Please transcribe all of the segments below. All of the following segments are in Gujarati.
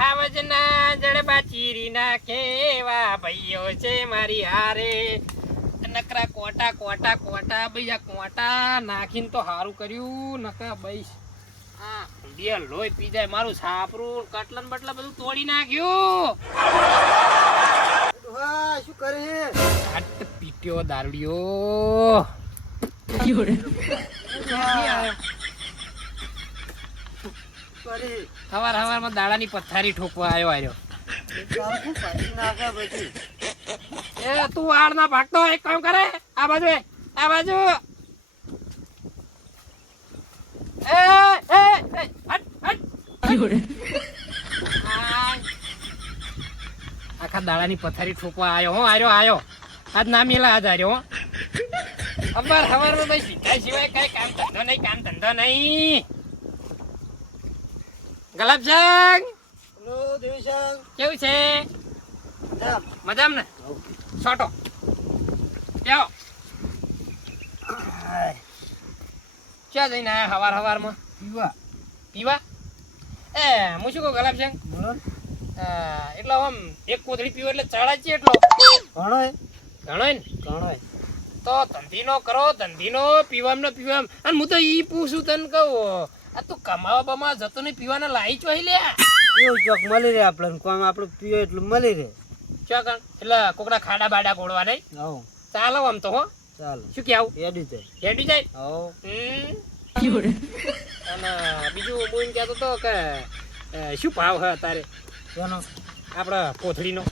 હાવજના જડબા ચીરી નાખે એવા ભાઈઓ છે મારી હારે. નકરા કોટા કોટા કોટા ભૈયા કોટા નાખીને તો સારું કર્યું. નકા ભાઈ આ ઊંડિયા લોહી પી જાય મારું સાપરું કટલન બટલા બધું તોડી નાખ્યું. શું કરે આટ પીટ્યો દારૂડિયો. હવાર હવારમાં દાડાની પથારી ઠોકવા આવ્યો. એ તું વાળ ના ભાગતો એક કામ કરે આ બાજુ આ બાજુ. એ એ હટ હટ. આખા દાડાની પથારી ઠોકવા આવ્યો. હો આયો આજ ના મેલા આજ આવ્યો. હવાર હવારમાં ભાઈ સીધા સિવાય કઈ કામ ધંધો નહીં. ગલાબજંગ કેવું છે? મજામ ને? સોટો ક્યાં ક્યાં જઈને આયા હવાર હવારમાં? પીવા એ હું શું કહું ગલાબજંગ, એટલે આમ એક કોથળી પીવો એટલે ચડા છે એટલો ઘણો ને તો ધંધીનો કરો ધંધીનો પીવામ પીવામ. અને હું તો ઈ પૂછું તને કહું આ તું કમાવા બમા જતો નહીં પીવાના લાઈ ચોઈ લે એવું ચોક મળી રહે આપણે કોમ આપણે પીવો એટલું મળી રહે ચોક એટલે કોકના ખાડા બાડા ગોળવા નહીં. ચાલો આમ તો હો ચાલો શું કેવું હેડી જાય. અને બીજું હું એમ કહેતો તો કે શું ભાવ હે તારે આપડા કોથળીનો?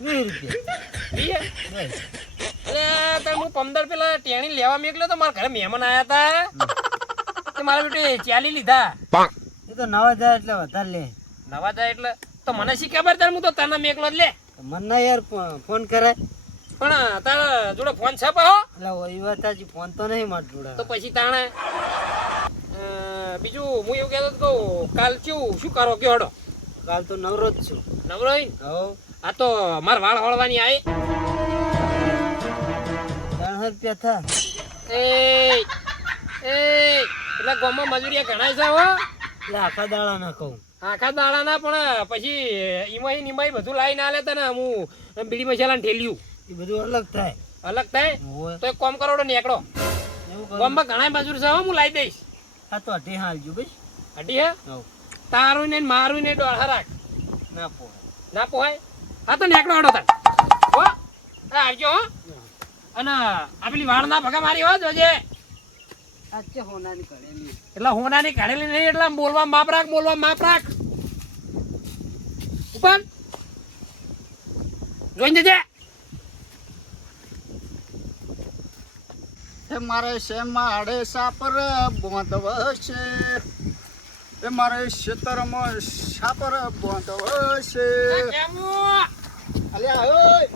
20 રૂપિયા. એટલે હું 15 પેલા ટેણી લેવા મેકલ્યો તો મારા ઘરે મહેમાન આયા હતા. મારા બેટી 40 લીધા. એ તો નવા જાય એટલે વધારે લે. નવા જાય એટલે તો મને શી ખબર તાર હું તો તને મેકલો જ લે. મને યાર ફોન કરાય પણ તારા જોડે ફોન છે પાહો? એટલે એ વાત સાચી ફોન તો નહીં માર જોડે. તો પછી તાણે બીજું હું એવું કહેતો તો કાલ શું કરો કે હડો? કાલ તો નવરો જ છું. નવરો હોય ને? આ તો માર વાળ હળવાની આવી 300 રૂપિયા થા. એટલે ગામમાં મજૂરિયા ઘણા છે હો. એટલે આખા દાડા ના કહું. આખા દાડા ના પણ પછી ઈમાઈ બધું લાવીને આલે તને હું બીડી મસાલા ઠેલ્યું એ બધું અલગ થાય. અલગ થાય તો એક કામ કરો નીકળો. ગામમાં ઘણા મજૂર છે હું લાવી દઈશ. આ તો અઢી હાલજો ભાઈ. અઢી હે તારું ને મારું ને ડોળા રાખ. ના પોહાય. હા તો નીકળો હડો તાર હો આવજો હો. અને આ પેલી વાળ ના ભગા મારી હો જોજે. હોનાની કરેલી એટલે હોનાની કાઢેલી નહીં એટલે બોલવા માપ રાખ ઉપર જોઈને જજે. મારે શેમાં આડે સાપર બોંધવ છે. મારે ખેતરમાં સાપર બોંધવ છે. અલ્યા ઓય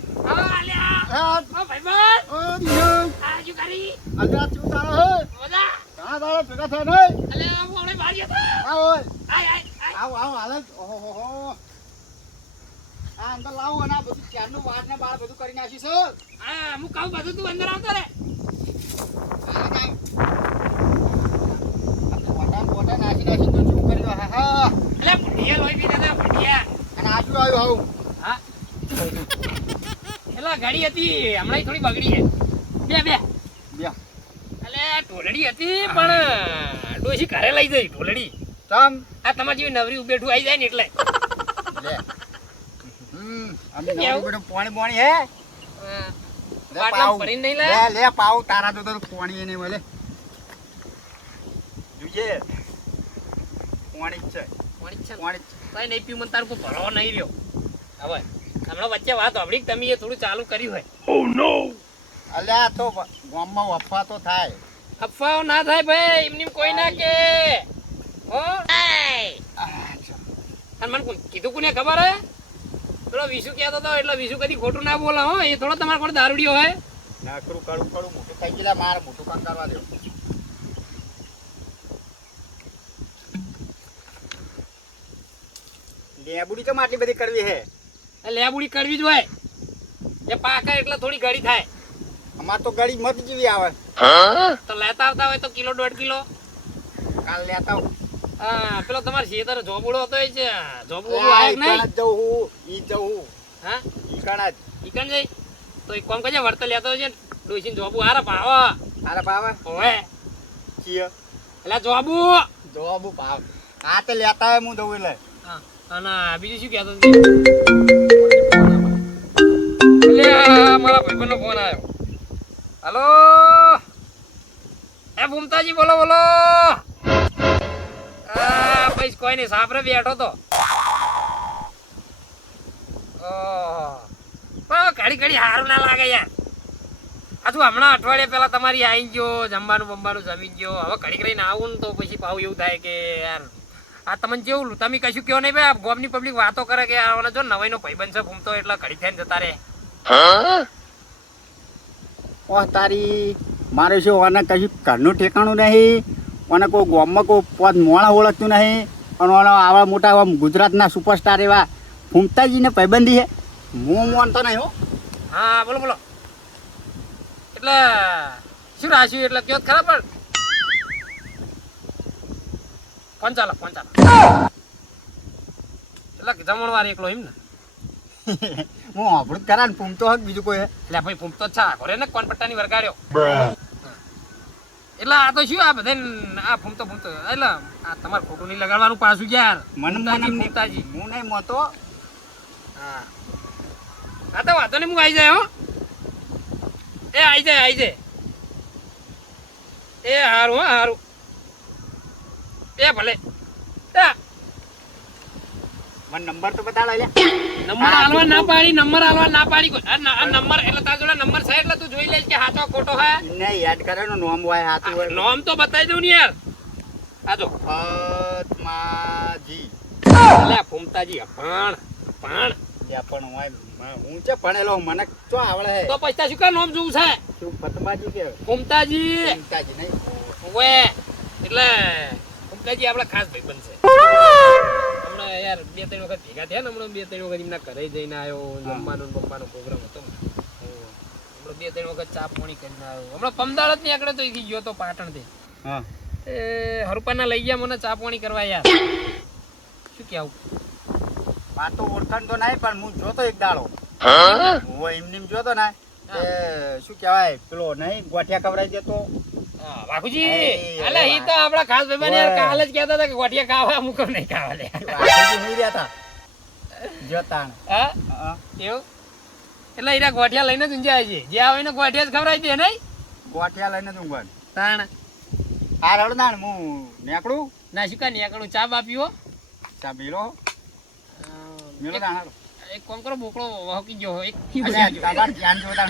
અલ્યા ઓ ભાઈબંધ ઓ નિયમ આજુ કરી અલ્યા તું તારો હે ઓલા ઘણા દાડા ભેગા થાય નહીં. અલ્યા ઓળે મારી હતા. આવ ઓય આય આવ હાલ. ઓહો આ અંદર લાવો અને આ બધું ચારનું વાત ને બાર બધું કરી નાખીશ. હા હું કહું બધું તું અંદર આવતો રે. પોટા નાખી તો શું કર્યો? હા અલ્યા ભડિયા લોઈ પીતા હતા ભડિયા. અને આજુ આવ્યો આવું. હા એલા ગાડી હતી હમણાં થોડી બગડી છે. બે અલ્યા ઢોલડી હતી પણ ડોશી ઘરે લઈ જઈ ઢોલડી. તમ આ તમારી જેવી નવરી બેઠું આવી જાય ને એટલે લે અમે નવું બેટો પાણી હે બાટલા ભરીને નહીં લે. લે પાવ તારા તો પાણી નહીં મળે. જોઈએ પાણી જ છે. પાણી કઈ નહીં પીવું મને તારું કોઈ ભરવો નહીં રહ્યો. હવે હમણાં વચ્ચે વાત સાંભળી તમે એ થોડું ચાલુ કર્યું હોય. અલ્યા તો ગામમાં અફવા તો થાય. અફવાઓ ના થાય ભાઈ એમની કોઈ ના કે હો. અને મને કીધું કોને ખબર હે? પેલો વિશુ કહેતો હતો એટલે વિશુ કદી ખોટું ના બોલે હો. એ થોડો તમારે કોઈ દારૂડિયો હોય. નાકરું કડું મોટું થઈ ગયેલા મારે મોટું કામ કરવા દો. લેબુડી તો આટલી બધી કરવી હે? લેબુડી કરવી જ હોય. એ પાકા એટલે થોડી ઘડી થાય. અમાર તો ગાડી મત જેવી આવે. તો લેતા આવતા હોય તો કિલો 1.5 કિલો. કાલ લેતા આવું. હા પેલો તમારે શેતર જોબુડો હતો એ છે જોબુડો આ આય કે ઈકણ નહીં? જ જવું હું. ઈ જવું હું. હા ઈકણ જ. ઈકણ જઈ તો એક કામ કરજે વર્ત લેતો છે ડોસીને જોબુ હારા ભાવ અરે બાબા ઓવે ચીય એટલે જોબુ. જવાબ ભાવ આ તે લેતા હોય હું દઉં એટલે હા અને બીજું શું કહેતો હતો? અલ્યા, મારા ભાઈબંધનો ફોન આવ્યો. હલો એ ભૂમતાજી બોલો બોલો. પૈસ કોઈ નહીં સાપરે બેઠો તો ઘડી ઘડી સારું ના લાગે યાર. હજુ હમણાં અઠવાડિયા પહેલા તમારી આવી ગયો જમવાનું બમવાનું જમી ગયો. હવે ઘડી કરીને આવું ને તો પછી પાછું એવું થાય કે યાર આ તમને જેવું તમે કશું કહો નહીં ભાઈ. ગોમની પબ્લિક વાતો કરે કે યાર જો નવાઈનો ભાઈબંધ છે ભૂમતો એટલે ઘડી થઈને જતા રહે. ઓહ તારી મારે શું ઓને કશું ઘરનું ઠેકાણું નહીં. ઓને કોઈ ગામમાં કોઈ પદ મોણા ઓળખતું નહીં. અને ઓને આવા મોટા આમ ગુજરાતના સુપરસ્ટાર એવા ફૂમતાજીને ભાઈબંધી છે. હું માનતો નહીં હો. હા બોલો બોલો. એટલે શું રાખ્યું એટલે કયો ખરા પણ ફોન ચાલો એટલે જમણવાર એકલો એમ ને હું આપણું જ કરા ને ફૂમતો હક બીજું કોઈ હે. એટલે ભાઈ ફૂમતો જ છે ઘરે ને કોણ પટ્ટાની વરગાડ્યો. એટલે આ તો શું આ બધા આ ફૂમતો એટલે આ તમારે ખોટું નહીં લગાડવાનું પાછું યાર. ફૂમતાજી હું નહીં મોતો. હા આ તો વાંધો નહીં હું આવી જાય હો. એ આવી જાય એ હારું હા હારું એ ભલે મને નંબર તો બતાડો લે. નંબર આલવા ના પાડી કોઈ. આ નંબર એટલે તારા જોડે નંબર છે એટલે તું જોઈ લઈશ કે હાચો ખોટો હે. ને યાદ કરે નો નોમ હોય હાથું હોય. નામ તો બતાવી દઉં ને યાર. આ જો ફતમાજી. અલ્યા ફૂમતાજી પણ યા પણ હોય હું છે ભણેલો મને તો આવડે હે. તો પૈસા શું કા નામ જોવું છે? શું ફતમાજી કે ફૂમતાજી ફૂમતાજી નહીં. ઓવે એટલે ફૂમતાજી આપણા ખાસ ભાઈબંધ છે. હમણાં યાર 2-3 વખત ભેગા થયા ને. હમણાં 2-3 વખત એમના ઘરે જઈને આવ્યો. જમવાનું પ્રોગ્રામ હતો. હમણાં 2-3 વખત ચા પાણી કરીને આવ્યો. હમણાં પમદાળ જ નહીં આગળ તો એથી ગયો તો પાટણથી. હા એ હરુપાના લઈ ગયા મને ચા પાણી કરવા યાર. શું કેવું? આ તો ઓળખાણ તો નહીં પણ હું જોતો એક દાડો. હું એમની જોતો ને કે શું કહેવાય પેલો નહીં ગોઠિયા ખવડાવી દેતો. હા બાપુજી અલે ઈ તો આપણા ખાસ ભાઈબંધ યાર કાલે જ કહેતા હતા કે ગોઠિયા ખાવા મુકો નહીં ખાવા લે. હું રહ્યા હતા જોતા. હા હા એવું એટલે ઈરા ગોઠિયા લઈને જ ઊંઝાય છે. જે આવે ને ગોઠિયા જ ખવડાવી દે નહીં ગોઠિયા લઈને જ ઊંઘવાનું. તાણ આ રડદાણ હું નીકળું. ના શું કા નીકળું ચા બાપીઓ. ચા પીલો મેલો દાણા. એક કોમ કરો બોકડો વહકી ગયો એક તમારે ધ્યાન જોતા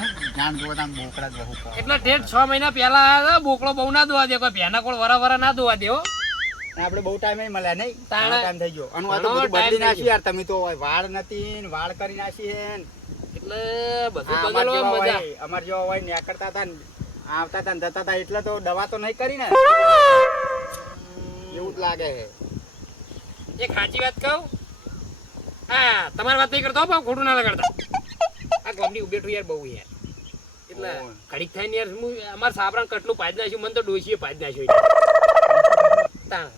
બોકડા જ વહુ. એટલે ઠેઠ 6 મહિના પહેલા આયા હતા. બોકડો બહુ ના દોવા દે કોઈ ભેના કોળ વરા ના દોવા દે હો. આપણે બહુ ટાઈમ મળ્યા નહીં. તાણે. ટાઈમ થઈ ગયો. અને આ તો ઘણો બધું બદલી time થઈ નાખ્યું યાર. તમે તો વાળ નથી ને વાળ કરી નાખી હે ને. એટલે બધું આ બદલવા મજા. અમાર જેવા હોય નીકળતા હતા ને આવતા હતા ને જતા હતા એટલે તો દવા તો નહીં કરી ને એવું જ લાગે છે. એક સાચી વાત કહું. હા તમારી વાત નહીં કરતો પણ ખોટું ના લગાડતા. આ ગોમડી ઉભેઠું યાર બહુ યાર. એટલે ઓય. ઘડીક થાય ને યાર હું અમારા સાપરાને કટલું પાજ નાખ્યું. મને તો ડોશીએ પાજ નાખ્યું.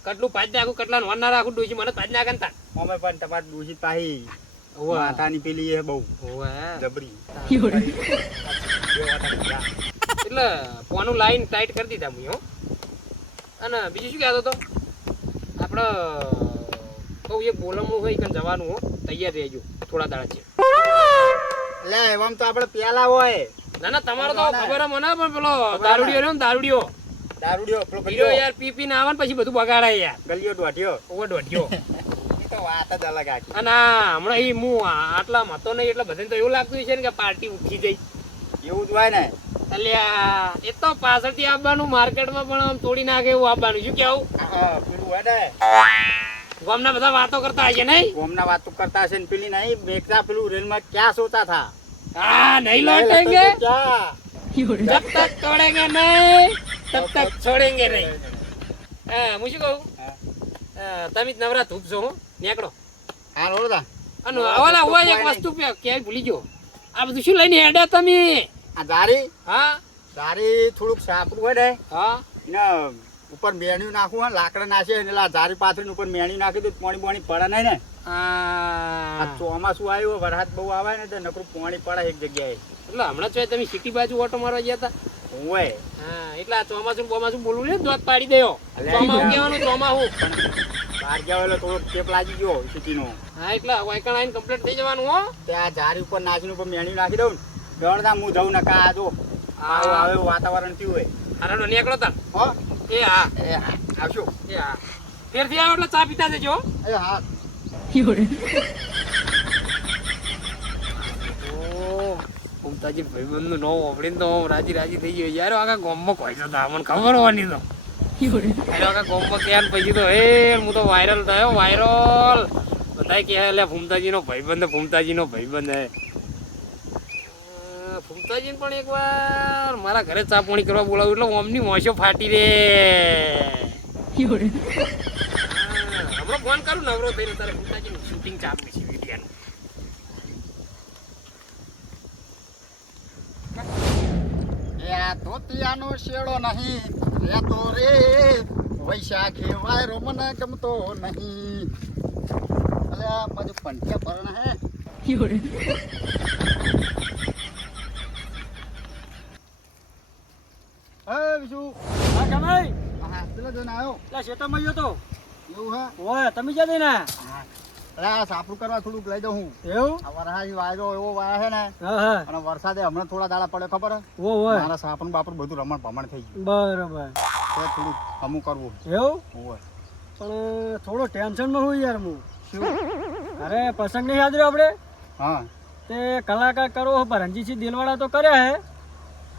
કટલું પાજ નાખું કટલા વન ના રાખું ડોશી મને પાજ નાખે ને તા. અમે પણ તમારી દૂષિત પાહી ઓવે. માતાની પેલી એ બહુ ઓવે. જબરી. એટલે ફોનું લાઈન ટાઈટ કરી દીધા હું હો. અને બીજું શું કહેતો હતો આપણે બહુ એક બોલમણું હોય કે જવાનું હો. તૈયાર રહેજો થોડા દાડા છે. લે એમ તો આપણે પેલા હોય ના ના તમારો તો ખબર મને પણ પેલો દારૂડિયો રહ્યો ને દારૂડિયો દારૂડિયો પેલો હીરો યાર પી ને આવે ને પછી બધું બગાડાય યાર. ગલિયો દોઢિયો. ઓવર દોઢિયો. એ તો વાત જ અલગ આખી. અને હમણાં ઈ હું આટલા હતો નહીં એટલે બધાને તો એવું લાગતું છે ને કે પાર્ટી ઉઠી ગઈ. એવું જ હોય ને. અલ્યા એ તો પાછળથી આવવાનું માર્કેટમાં પણ આમ તોડી નાખે એવું આવવાનું. શું કેવું? હા, પેલું હોય ને ગામના બધા વાતો કરતા હશે નહીં? કોમના વાતો કરતા હશે ને પેલી નહીં મેઘતા પેલું રેલમાં ક્યાં સોતા થા. હા નહીં લौटेंगे ક્યાં जब तक तोड़ेंगे नहीं तब तक छोड़ेंगे नहीं. હા હું શું કહું તમે જ નવરા ધૂપ છો હો નીકળો. હાલ ઓળતા અને ઓલા હોય એક વસ્તુ ક્યાંય ભૂલી ગયો. આ બધું શું લઈને હેડ્યા તમે? આ દારી હા તારી થોડુંક સાપરું હોય ને હા એને ઉપર મેણ્યું નાખવું હોય લાકડા નાખે એટલે જારી પાથરીને ઉપર મેણી નાખી દઉં પાણી પાણી પડે નહીં ને આ ચોમાસું આવ્યું વરસાદ બહુ આવે ને તો નકરું પાણી પડે એક જગ્યાએ એટલે હમણાં છો તમે સિટી બાજુ ઓટો મારવા ગયા હતા હોય હા એટલે આ ચોમાસું બોલવું ને દોત પાડી દેયો ચોમાહું કહેવાનું ચોમાહું બહાર ગયા એટલે થોડોક ટેપ લાગી ગયો સિટીનો હા એટલે વાયકણ આવીને કમ્પ્લીટ થઈ જવાનું હો ત્યાં જારી ઉપર નાખીને ઉપર મેણ્યું નાખી દઉં ને દોડતા હું જઉં ને કા જો આવે વાતાવરણ થયું હોય હારાનો નીકળો તા હો એ હા આવશું એ હા ફેરથી આવો એટલે ચા પીતા જજો એ હા મમતાજી ભાઈબંધનું નો ઓપડીને તો રાજી રાજી થઈ ગયો યાર આખા ગોમમાં કોઈ જતા મને ખબર હોવાની તો આખા ગોમમાં ક્યાં પછી તો હું તો વાયરલ થયો વાયરલ બધાય કહે એટલે ભૂમતાજીનો ભાઈબંધ હે ભૂમતાજી પણ એકવાર મારા ઘરે ચા પાણી કરવા બોલાવ્યું એટલે ઓમની મોશો ફાટી રે હમણાં ફોન કરું નવરો થઈને તારે ભૂમતાજીનું શૂટિંગ ચાલુ છે વિડીયાનું આ ધોતિયાનો શેડો નહીં એ તો રે વૈશાખી વાયરો મને ગમતો નહીં અલે આ બધું પંઠિયા ભરણ હે બીજું હા જમાઈ હા પેલા જોઈને આવ્યો એટલે શેતામાં ગયો તો એવું હે ઓય તમે જ્યાં જઈને અરે આ સાપરું કરવા થોડુંક લઈ દઉં હું એવું આ વરસાદ વાયરો એવો વાયા છે ને હા હા અને વરસાદે હમણાં થોડા દાડા પડે ખબર હે ઓ હોય મારા સાપરું બાપરું બધું રમણ ભમણ થઈ ગયું બરોબર તો થોડુંક હમું કરવું એવું હોય પણ થોડો ટેન્શનમાં હોય યાર હું શું અરે પ્રસંગ નહીં યાદ રહ્યો આપણે હા તે કલાકાર કરવો પણ રણજીતસિંહ દિલવાડા તો કર્યા હે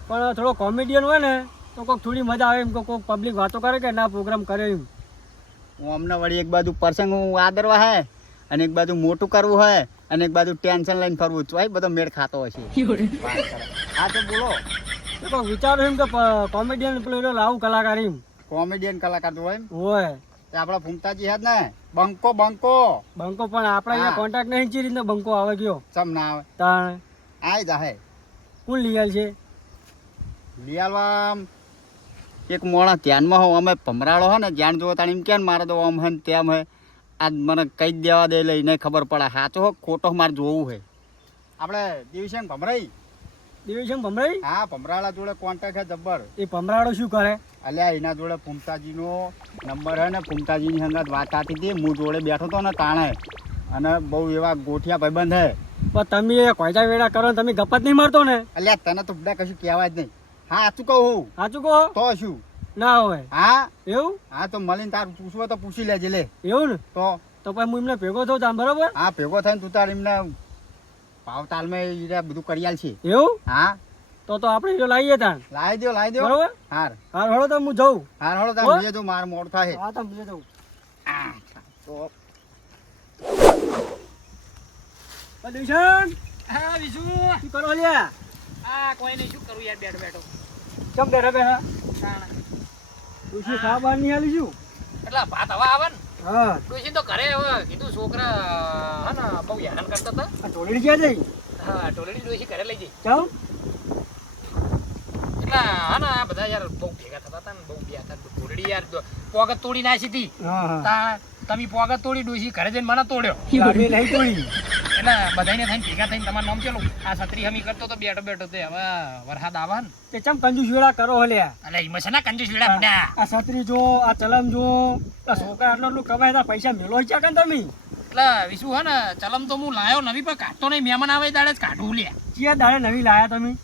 પણ થોડો કોમેડિયન હોય ને તો કોઈક થોડી મજા આવે એમ કે કોઈક પબ્લિક વાતો કરે કે ના પ્રોગ્રામ કરે એમ હું અમને વળી એક બાજુ પ્રસંગ આદરવા હે અને એક બાજુ મોટું કરવું હોય અને એક બાજુ ટેન્શન લઈને ફરવું ચોય બધો મેળ ખાતો હશે હા તો બોલો તો કોઈક વિચારો એમ કે કોમેડિયન પેલો લાવું કલાકાર એમ કોમેડિયન કલાકાર તો હોય એમ હોય તે આપણા ભૂમતાજી હે જ ને બંકો બંકો પણ આપણે અહીંયા કોન્ટેક્ટ નહીં ચી રીતનો બંકો આવે ગયો ચમ ના આવે તાણ આય જાહે કોણ લઈ આલ છે લિયાલવા એક મોણા ધ્યાનમાં હો અમે ભમરાળો હે ને ધ્યાન જોવો તાણ એમ કે મારે તો આમ હે ને તેમ હે આજ મને કઈ દેવા દે એટલે એને ખબર પડે સાચો હો ખોટો મારે જોવું હે આપણે દિવ્યસેન ભમરાઈ દિવ્યસેન ભમરાઈ હા ભમરાળા જોડે કોન્ટેક્ટ હે જબ્બર એ ભમરાડો શું કરે અલ્યા એના જોડે ફૂમતાજીનો નંબર હે ને ફૂમતાજીની સંગાત વાત થતી હતી હું જોડે બેઠો હતો ને તાણે અને બહુ એવા ગોઠિયા ભાઈબંધ હે પણ તમે કોયતા વેડા કરો ને તમે ગપત નહીં મારતો ને અલ્યા તને તો બધા કશું કહેવાય જ નહીં હા સાચું કહું સાચું કહો તો શું ના હોય હા એવું હા તો મળીને તારું પૂછવું હોય તો પૂછી લેજે લે એવું ને તો પછી હું એમને ભેગો થઉં તાર બરોબર હા ભેગો થઈને તું તાર એમને ભાવ તાલમાં એ બધું કરિયાલ છે એવું હા તો આપણે જો લાવીએ તાર લાવી દો બરોબર હાર હાર હળો તો હું જઉં હાર હળો તાર હો? બીજે જો માર મોડ થાય હા તો હું જઉં તો દિવ્યસેન હા વિશુ શું કરો લ્યા આ કોઈ નહીં શું કરું યાર બેઠો બેઠો ચમ બેઠા બેઠા તાણ. ડોશી ખાવા નહીં આલી શું એટલે ભાત હવા આવે ને હા ડોશી તો ઘરે હવે કીધું છોકરા હા ને બહુ હેરાન કરતા હતા આ ટોળડી ક્યાં જઈ હા ટોલેડી ડોશી ઘરે લઈ જઈ ચાલ એટલે હા ને આ બધા યાર બહુ ભેગા થતા હતા ને બહુ બે હતા ટોલેડી યાર પોગત તોડી નાખી હતી હા હા તા તમે પોગત તોડી ડોશી ઘરે જઈને મને તોડ્યો લાડવી નહીં તોડી એટલે બધાને થઈને ભેગા થઈને તમારું નામ ચેલું આ છત્રી હમી કરતો તો બેઠો બેઠો તે હવે વરસાદ આવે ને તે ચમ કંજૂસ વેળા કરો હલ્યા એટલે એમાં છે ને કંજૂસ વેડા બુડા આ છત્રી જો આ ચલમ જો આ છોકરા આટલું કમાય તા પૈસા મેલો છે કે તમે એટલે વિશુ હે ને ચલમ તો હું લાયો નવી પણ કાઢતો નહીં મહેમાન આવે એ દાડે જ કાઢું લે ચિયા દાડે નવી લાયા તમે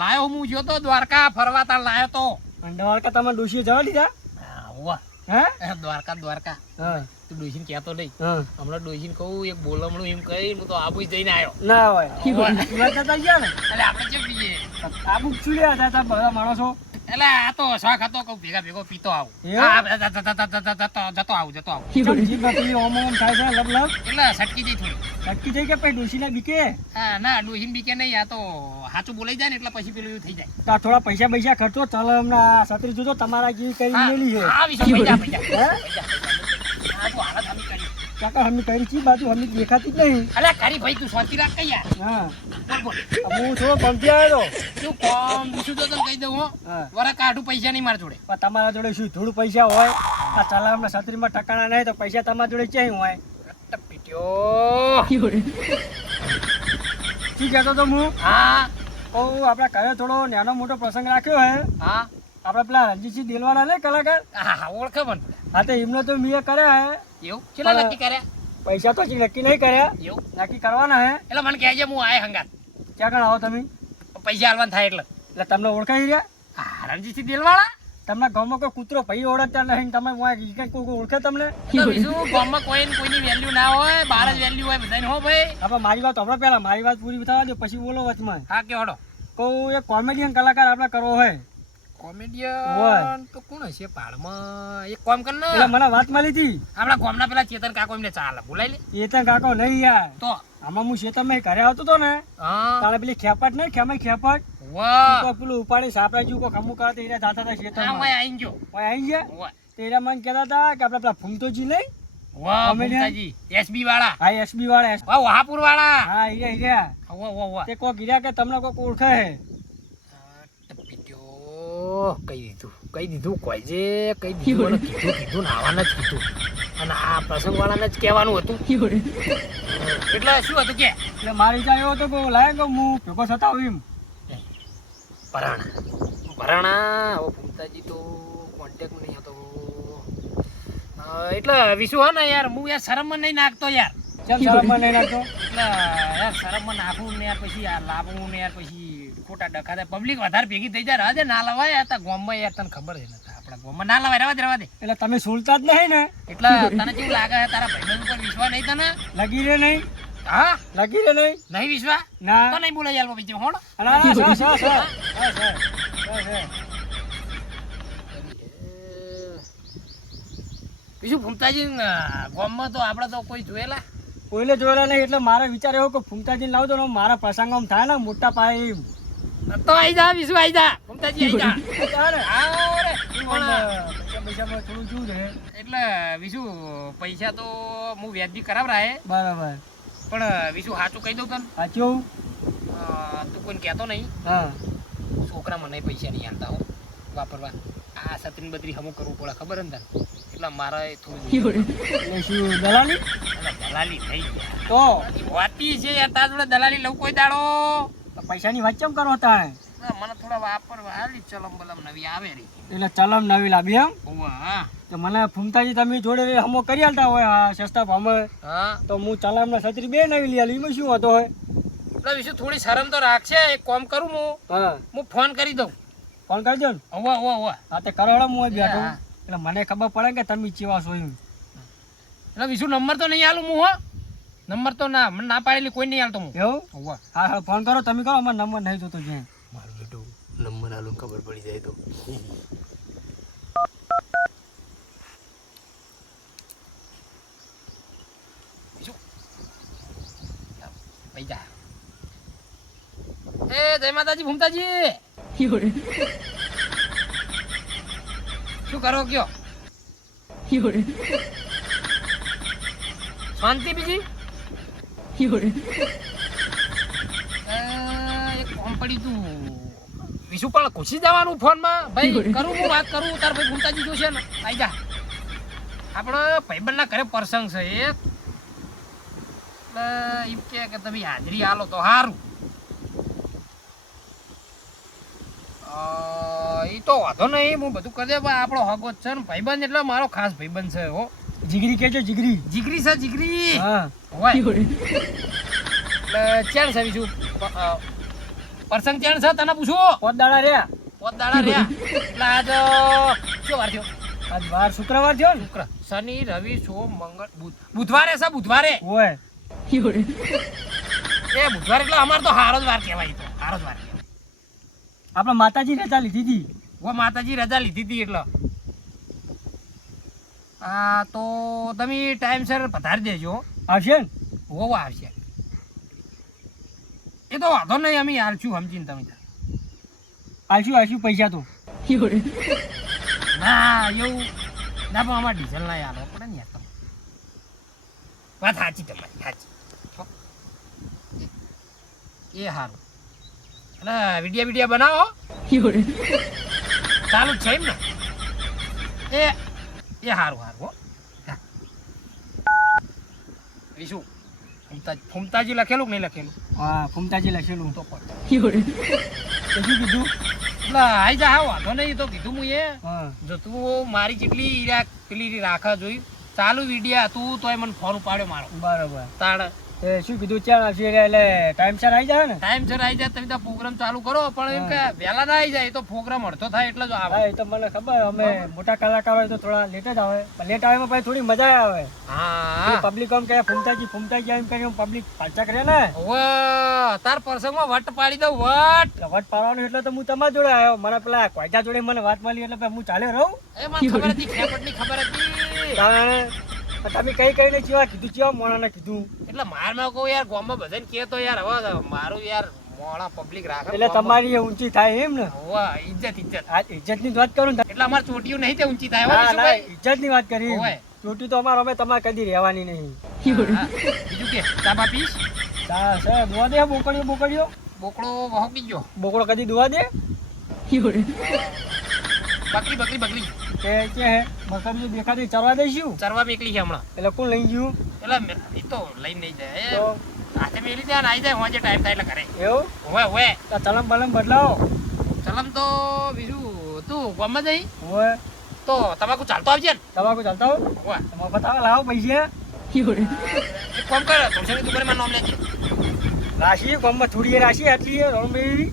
લાયો હું જો તો દ્વારકા ફરવા તાર લાયો તો અંડવાળકા તમે ડોશીએ જવા દીધા હોવા હે દ્વારકા હા તું ડોશીને કહેતો નહીં હા હમણાં ડોશીને કહું એક બોલમણું એમ કહી હું તો આબુ જઈને આવ્યો ના હોય પીવા જતા ગયા ને એટલે આપણે કેમ પીએ આબુ ચૂડ્યા હતા તા બધા માણસો એટલે આ તો શોખ હતો કહું ભેગો પીતો આવું એવું? હા, જતો આવું ચમ જીભમાં પેલી ઓમ ઓમ થાય છે લબ લબ એટલે સટકી જઈ થોડી ચટકી થઈ કે પછી ડોશીના બીકે હા ના ડોહીન બીકે નહીં આ તો સાચું બોલાઈ જાય ને એટલે પછી પેલું એવું થઈ જાય તા થોડા પૈસા પૈસા ખર્ચો ચાલો હમણાં છત્રી જોજો તમારા જેવી કરી મેલી છે હા વિશાલ પૈસા હે? આ તો હાલત અમે કરી કાકા અમે કરી ચી બાજુ અમે દેખાતી જ નહીં. અલ્યા ખારી ભાઈ તું શાંતિ રાખ કઈ યાર. હા બોલ બોલ. હવે હું થોડો પંપી આવ્યો શું કોમ બીજું તો તને કહી દઉં હો. હા વરા કાઢું પૈસા નહીં મારા જોડે. પણ તમારા જોડે શું થોડું પૈસા હોય? આ ચલાવના છત્રીમાં ટકાણા નહીં તો પૈસા તમારા જોડે ક્યાંય હોય? પીટ્યો. શું કહેતો તો હું? હા કહું આપણે ઘરે થોડો નાનો મોટો પ્રસંગ રાખ્યો હે. હા આપણે પેલા રણજીતસિંહ દિલવાડા ને કલાકાર. હા હા ઓળખે પણ. હા તો એમને તો મેં કર્યા હે. એવું કેટલા પણ- નક્કી કર્યા? પૈસા તો હજી નક્કી નહીં કર્યા, એવું નક્કી કરવાના હે. એટલે મને કહેજે હું આય હંગાત. ક્યાં કણ આવો તમે? પૈસા હાલવાન થાય એટલે. એટલે તમને ઓળખાઈ રહ્યા? હા રણજીતસિંહ દિલવાળા. તમને ગામમાં કોઈ કૂતરો ભાઈ ઓળખતા નહીં, તમે કોઈ ઓળખે તમને? તો બીજું ગામમાં કોઈની વેલ્યુ ના હોય, બહાર જ વેલ્યુ હોય બધાને. હો ભાઈ. આપણે મારી વાત હમણાં પહેલા મારી વાત પૂરી થવા દો પછી બોલો વચમાં. હા કે હડો. કહું એક કોમેડિયન કલાકાર આપણે કરવો હોય. કોમેડિયન તો કોણ હશે પાડમાં? એક કામ કર ને. એટલે મને વાત મળી હતી. આપણા ગામના પેલા ચેતન કાકો એમને ચાલે બોલાય લે. એ તો કાકો નહીં યાર. તો આમાં હું શેતરમાં ઘરે આવતો હતો ને હા તારે પેલી ખેપટ નહીં ખેમાઈ ખેપટ વાહ તો પેલું ઉપાડી સાપડા જેવું કોઈ ખમું કરે તો એને જાતા હતા આ શેતરમાં. ઓય આઈ ગયો. ઓય આવી ગયા વાહ તો એને મને કહેતા હતા કે આપણે પેલા ફૂમતોજી નહીં, વાહ Comedian? ભૂમતાજી એસબી વાળા. હા એસબી વાળા. વાહ વહાપુર વાળા. હા હીરા હીરા વાહ વાહ વાહ. તે કોઈ ગીર્યા કે તમને કોઈ ઓળખે હે. કહી દીધું કોઈ જે કહી દીધું અને કીધું ને આવવાના જ કીધું અને આ પ્રસંગ વાળાને જ કહેવાનું હતું. એટલે શું હતું કે એટલે મારી વિચાર એવો હતો કે લાગે કે હું ભેગો થતા આવું એમ. ભરાણા હવે ભૂમતાજી તો કોન્ટેક્ટ નહીં હતો. એટલે વિશુ હે ને યાર હું યાર શરમમાં નહીં નાખતો યાર. કેમ શરમમાં નહીં નાખતો? એટલે યાર શરમમાં નાખવું ને યાર પછી યાર લાવવું ને યાર પછી ખોટા ડખા થાય. પબ્લિક વધારે ભેગી થઈ જાય. રાજે ના લવાય યાર તા ગામમાં યાર તને ખબર છે ને આપણા ગામમાં ના લવાય. રવા દે. એટલે તમે સુલતા જ નહીં ને? એટલે તને કેવું લાગે છે તારા ભાઈબંધ ઉપર વિશ્વાસ નહીં તને? લગી રે નહીં? હા લગી રે નહીં? નહીં વિશ્વાસ ના તો નહીં બોલે યાર બીજું હોણ. ના, ના, સર. બીજું ભૂમતાજી ગામમાં તો આપણે તો કોઈ જોયેલા કોઈને જોયેલા નહીં એટલે મારો વિચાર એવો કે ફૂમતાજીને લાવજો ને મારા પ્રસંગમાં થાય ને મોટા પાયે એમ. તો આઈ જા વિશુ આઈ જા ભૂમતાજી આઈ જા. તારે આવો રે. પૈસામાં થોડું શું છે એટલે વિશુ પૈસા તો હું વ્યાજબી કરાવરાય બરાબર. પણ વિશુ સાચું કહી દઉં તને સાચું? તું કોઈને કહેતો નહીં. હા છોકરા મને પૈસા નહીં આલતા હો વાપરવા. આ સત્રીન બત્રી હમું કરવું પડે ખબર ને તને? એટલે મારે થોડું એટલે શું દલાલી? દલાલી થઈ ગયા તો વાતી છે યાર. તાર જોડે દલાલી લઉં કોઈ દાડો? પૈસાની વાત કેમ કરો તાણે? મને થોડા વાપરવા હાલી ચલમ બલમ નવી આવે રહી. એટલે ચલમ નવી લાવી એમ? હા તો મને ફૂમતાજી તમે જોડે હમો કરી આલતા હોય આ સસ્તા ભાવે હા તો હું ચલામના છત્રી બે નવી લઈ આલી. એમાં શું હતો હોય? એટલે વિશે થોડી શરમ તો રાખશે. એક કામ કરું હા હું ફોન કરી દઉં. ફોન કરજો ને. હોવા હોવા હોવા. હા તે કરો હું અહીં બેઠો હા. એટલે મને ખબર પડે કે તમે ચેવા છો એમ. એટલે વિશુ નંબર તો નહીં આલું હું. હો નંબર તો ના મને ના પાડેલી કોઈ નહીં આલતો હું. એવું? હોવા હા હા ફોન કરો તમે કરો, અમારો નંબર નહીં જોતો જ્યાં. મારું બેટું નંબર આલું ખબર પડી જાય તો. પૈસા એ જય માતાજી ભૂમતાજી. શું કરો કયો? શાંતિ બીજી? એક કોમ પડી તું વિશુ પણ ઘૂસી જવાનું ફોનમાં ભાઈ. કરું હું વાત કરું તાર ભાઈ ભૂમતાજી જોશે ને આઈ જા. આપણો ભાઈબંધના ઘરે પ્રસંગ છે એક. એમ કે તમે હાજરી આલો તો સારું. એ તો વાંધો નહીં હું બધું કરી દે. આપણો હગો છે ને ભાઈબંધ એટલે મારો ખાસ ભાઈબંધ છે. હો જીગરી કેજો જીગરી. જીગરી છે જીગરી. હા હોય એટલે ચેણ છે બીજું પ્રસંગ ચેણ છે તને પૂછું? પોત દાડા રહ્યા. પોત દાડા રહ્યા. એટલે આજ શું વાર થયો? આજ વાર શુક્રવાર થયો ને? શુક્ર શનિ રવિ સોમ મંગળ બુધ. બુધવારે છે બુધવારે. હોય એ બુધવારે એટલે અમારે તો હારો જ વાર કહેવાય. તો હારો જ વાર કહેવાય. આપણે માતાજી રજા લીધી હતી. ઓ માતાજી રજા લીધી હતી એટલે હા તો તમે ટાઈમસર પધારી દેજો. આવશે ને? હોવ આવશે. એ તો વાંધો નહીં અમે હાલશું સમજીને તમે. આવશું પૈસા તો. ના એવું ના પણ અમારે ડીઝલ ના હાલવો પડે ને યાર. તમે વાત સાચી તમારી સાચી હો. એ સારું અને વિડીયા બનાવો ચાલુ જ છે એમ ને એ સારું હો હા. વિશુ ફૂમતાજી લખેલું કે નહીં લખેલું હા ફૂમતાજી લખેલું તો પણ શું કીધું એટલે આઈ જા હા વાંધો નહીં તો કીધું હું એ હા જો તું મારી જેટલી પેલી રાખા જોઈ ચાલુ વિડીયા તું તોય મને ફોન ઉપાડ્યો મારો બરાબર તાણ એ શું કીધું ચાલ આવશે એટલે ટાઈમસર આવી જાય ને ટાઈમ સર આવી જાય તમે ત્યાં પ્રોગ્રામ ચાલુ કરો પણ એમ કે વહેલા ના આવી જાય તો પ્રોગ્રામ અડધો થાય એટલે જ આવે હા એ તો મને ખબર અમે મોટા કલાકાર હોય તો થોડા લેટ જ આવે પણ લેટ આવે પછી થોડી મજા આવે હા પબ્લિક આમ કહે ફૂમતાજી એમ કરીને પબ્લિક પાછા કરે ને હવે તાર પ્રસંગમાં વટ પાડી દઉં વટ એટલે વટ પાડવાનું એટલે તો હું તમારા જોડે આવ્યો મને પેલા કોયજા જોડે મને વાત મળી એટલે પછી હું ચાલે રહું એ મને ખબર હતી ખેપટની ખબર હતી તાણે તમે કઈ કઈને ચેવા કીધું ચેવા મોણાને કીધું એટલે મારમાં કહું યાર ગામમાં બધાને કહે તો યાર હવે મારું યાર મોણા પબ્લિક રાખે એટલે તમારી એ ઊંચી થાય એમ ને હવે ઇજ્જત આ ઇજ્જતની જ વાત કરું ને એટલે અમાર ચોટીયું નહીં તે ઊંચી થાય હો ના ના વિશુભાઈ. ઇજ્જતની વાત કરી ઓય. ચોટી તો અમારે અમે તમારે કદી રહેવાની નહીં હા. બીજું કે ચા બા પીશ સર દુવા દે બોકડીઓ બોકડો વહોકી ગયો બોકડો કદી દુવા દે બકરી કે હે બકરીઓ દેખાતી ચરવા દઈશું ચરવા મેકલી છે હમણાં એટલે કોણ લઈ ગયું એટલે એ તો લઈને નહીં જાય એ તો હાથે મેલી જાય ને આવી જાય હોજે ટાઈમ થાય એટલે કરે એવું હોય તો ચલમ બલમ બદલાવો ચલમ તો બીજું તું ગામમાં જઈ હોય તો તમાકુ ચાલતો આવજે ને તમાકુ ચાલતા હોય હોય મફત આવે લાવો પૈસા એક કામ કર તુલસીની દુકાનમાં નામ લેજે રાશિ ગામમાં થોડી રાશિ આટલી રણભાઈ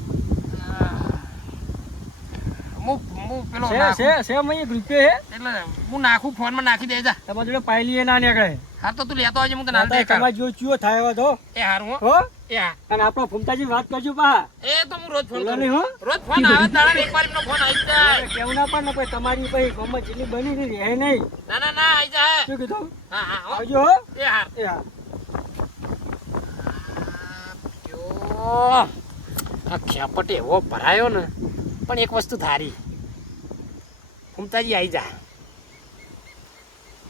હું પેલો છે નાખું. મેં એક રૂપિયો હે એટલે હું નાખું ફોનમાં નાખી દે જા તમારા જોડે પાયલી એ ના નીકળે હા તો તું લેતો આવજે હું તને હાલ દે તમારે જો ચિયો થાય હવે તો એ હારું હો હો એ હા અને આપણો ફૂમતાજી વાત કરજો પા એ તો હું રોજ ફોન બોલો કરું નહીં હો રોજ ફોન આવે તારા એકવાર એમનો ફોન આવી જાય કેવું ના પણ ને પછી તમારી પછી ગામમાં જેટલી બની રહી રહે નહીં ના આવી જાય શું કીધું હા હો આવજો હો એ હાર એ હા આ ખેપટ એવો ભરાયો ને પણ એક વસ્તુ થારી ફૂમતાજી આવી જા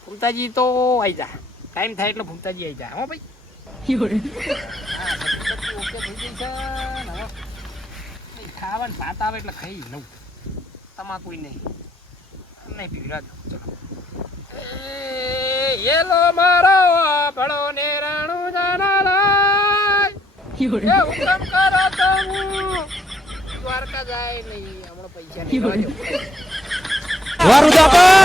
ફૂમતાજી તો આવી જા ટાઈમ થાય એટલે ફૂમતાજી આવી જા હો ભાઈ ઓકે થઈ ગઈ છે ને હવે ખાવાનું ભાત આવે એટલે ખાઈ લઉં તમાકુ નહીં પીવડા દઉં ચલો યેલો મારો ભળો ને રાણું જાનાલાય એ હુકમ કરો તો હું દ્વારકા જાય નહીં હમણાં પૈસા નહીં વારુદાપા